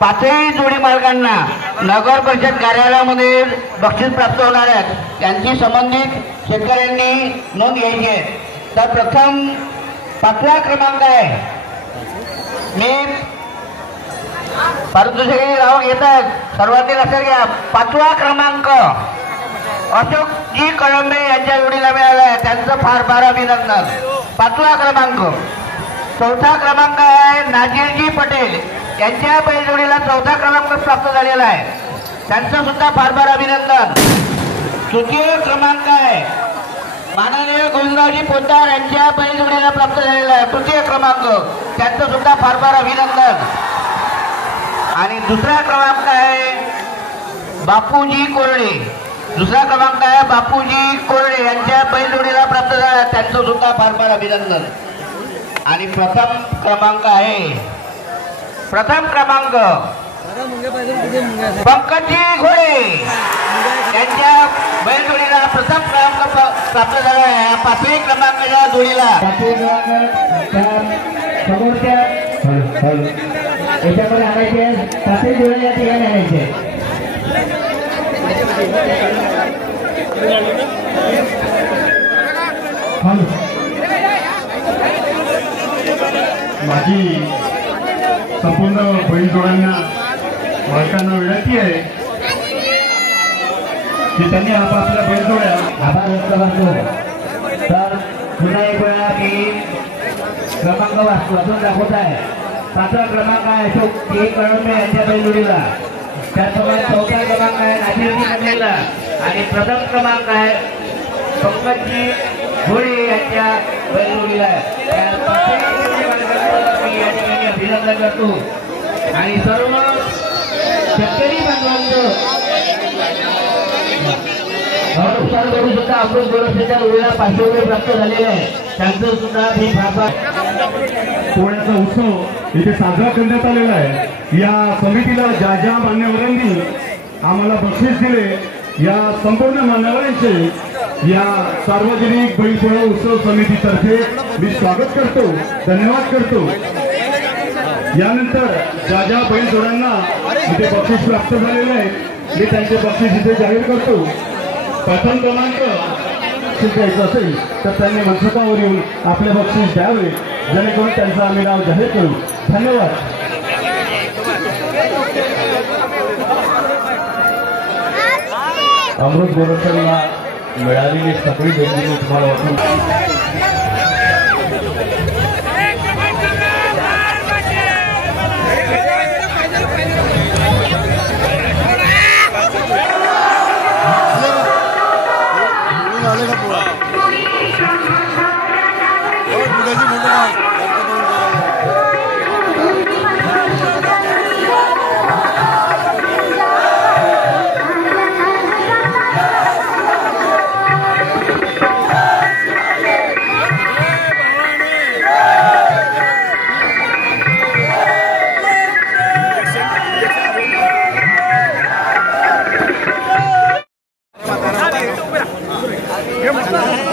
पाचही जोडी मालकांना नगर परिषद कार्यालयामध्ये बक्षीस प्राप्त होणार आहेत, त्यांची संबंधित शेतकऱ्यांनी नोंद घ्यायची आहे। तर प्रथम 5वा क्रमांक आहे, मी परंतु सगळे नाव घेत आहेत, सर्वांनी लक्षात घ्या। 5वा क्रमांक अशोकजी कळंबे यांच्या जोडीला मिळाला आहे, त्यांचं फार फार अभिनंदन। 5वा क्रमांक। 4था क्रमांक आहे नाजीरजी पटेल यांच्या बैलजोडीला 4था क्रमांक प्राप्त झालेला आहे, त्यांचं सुद्धा फार फार अभिनंदन। 3य क्रमांक आहे माननीय गोविंदरावजी पोद्दार यांच्या बैलजोडीला प्राप्त झालेला आहे, 3य क्रमांक, त्यांचं सुद्धा फार फार अभिनंदन। आणि 2रा क्रमांक आहे बापूजी कोरडे, 2रा क्रमांक आहे बापूजी कोरडे यांच्या बैलजोडीला प्राप्त झाला, त्यांचं सुद्धा फार फार अभिनंदन। आणि प्रथम क्रमांक पंकजी घोडे यांच्या बैलजोडीला प्रथम क्रमांक प्राप्त झाला आहे। 5वी क्रमांकाच्या जोडीला याच्यामध्ये आणायचे 5ही जोडी या ठिकाणी आणायचे। माझी संपूर्ण बैलजोड्यांना मालकांना विनंती आहे की त्यांनी आपापल्या बैलजोड्या आभार व्यक्त करतो। तर पुन्हा एक वेळा मी क्रमांक वाचून दाखवत आहे। 5वा क्रमांक आहे अशोकजी कळंबे यांच्या बैलजोडीला, त्याचप्रमाणे 4था क्रमांक आहे नाजीरजी पटेलला आणि प्रथम क्रमांक आहे पंकजी घोडे यांच्या बैलजोडीला। या ठिकाणी अभिनंदन करतो आणि सर्व शेतकरी बांधवांचं सुद्धा अमृत गोरक्षेच्या जोडीला 500 रुपये प्राप्त झालेले आहे, त्यांचं सुद्धा मी फार पोळ्याचा उत्सव इथे साजरा करण्यात आलेला आहे। या समितीला ज्या ज्या मान्यवरांनी आम्हाला बक्षीस दिले, या संपूर्ण मान्यवरांचे या सार्वजनिक बैलपोळा उत्सव समितीतर्फे मी स्वागत करतो, धन्यवाद करतो। यानंतर ज्या ज्या बैलजोड्यांना इथे बक्षीस प्राप्त झालेले आहे, मी त्यांचे बक्षीस इथे जाहीर करतो। प्रथम क्रमांक शिकायचं असेल तर त्यांनी मंचकावर येऊन आपले बक्षीस द्यावे, जेणेकरून त्यांचं आम्ही नाव जाहीर करू। धन्यवाद। अमृत गोरक्षला मिळालेली सगळी देणगी तुम्हाला वाटून Vamos lá.